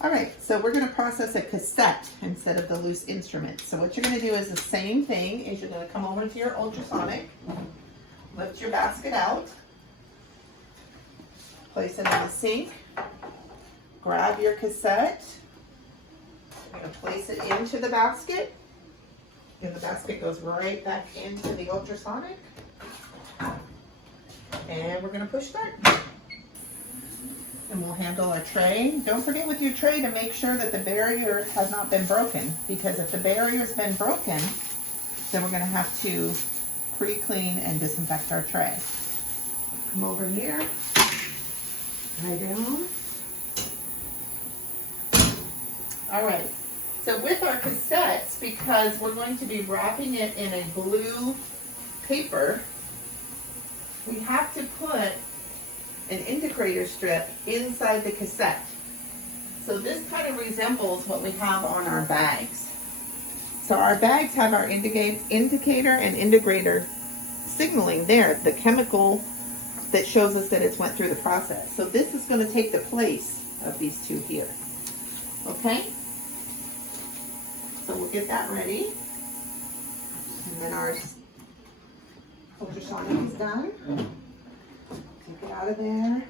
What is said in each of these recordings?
All right, so we're gonna process a cassette instead of the loose instrument. So what you're gonna do is the same thing, is you're gonna come over to your ultrasonic, lift your basket out, place it in the sink, grab your cassette, you're gonna place it into the basket, and the basket goes right back into the ultrasonic, and we're gonna push start. And we'll handle our tray. Don't forget with your tray to make sure that the barrier has not been broken, because if the barrier's been broken, then we're gonna have to pre-clean and disinfect our tray. Come over here, lie down. All right, so with our cassettes, because we're going to be wrapping it in a blue paper, we have to put an indicator strip inside the cassette. So this kind of resembles what we have on our bags. So our bags have our indicator and integrator signaling there, the chemical that shows us that it's went through the process. So this is going to take the place of these two here. Okay? So we'll get that ready. And then our ultrasonic is done. Take it out of there.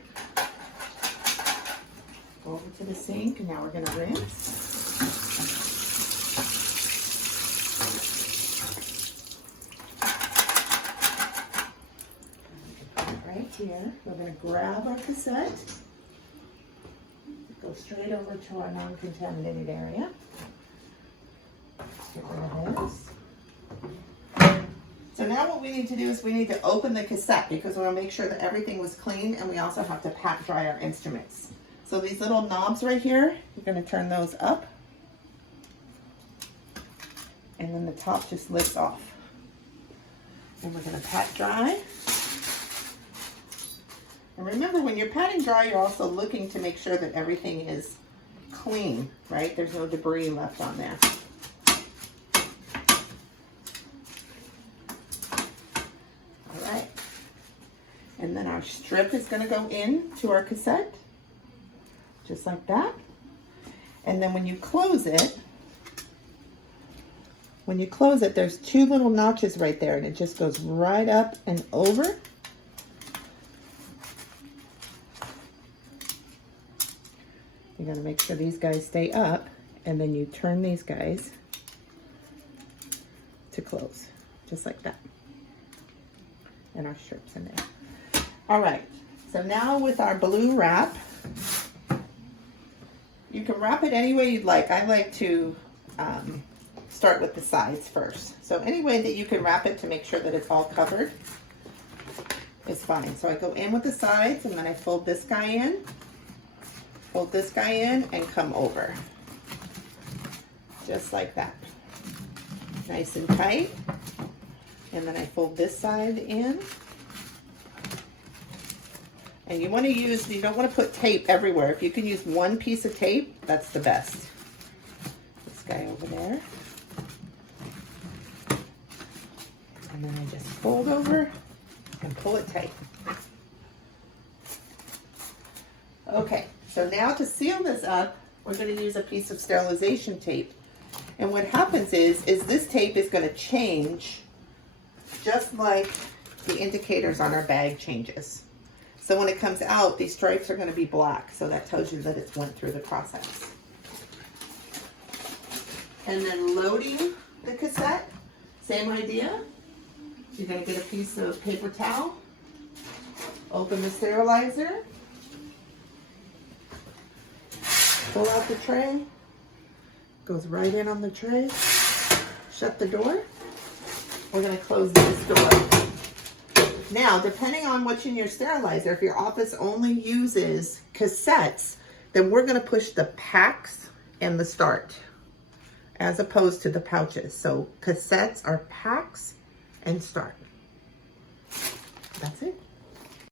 Go over to the sink, and now we're going to rinse. Right here, we're going to grab our cassette, go straight over to our non-contaminated area. Get rid of this. So now what we need to do is we need to open the cassette, because we want to make sure that everything was clean, and we also have to pat dry our instruments. So these little knobs right here, you're going to turn those up, and then the top just lifts off. And we're going to pat dry. And remember, when you're patting dry, you're also looking to make sure that everything is clean, right? There's no debris left on there. All right. And then our strip is going to go into our cassette, just like that. And then when you close it, there's two little notches right there, and it just goes right up and over. You gotta make sure these guys stay up, and then you turn these guys to close, just like that. And our strips in there. All right, so now with our blue wrap, you can wrap it any way you'd like. I like to start with the sides first. So any way that you can wrap it to make sure that it's all covered is fine. So I go in with the sides, and then I fold this guy in, fold this guy in, and come over. Just like that. Nice and tight. And then I fold this side in. And you want to use, you don't want to put tape everywhere. If you can use one piece of tape, that's the best. This guy over there. And then I just fold over and pull it tight. Okay, so now to seal this up, we're going to use a piece of sterilization tape. And what happens is this tape is going to change just like the indicators on our bag changes. So when it comes out, these stripes are going to be black. So that tells you that it's went through the process. And then loading the cassette, same idea. You're going to get a piece of paper towel, open the sterilizer, pull out the tray, goes right in on the tray, shut the door. We're going to close this door. Now, depending on what's in your sterilizer, if your office only uses cassettes, then we're going to push the packs and the start as opposed to the pouches. So cassettes are packs and start. That's it.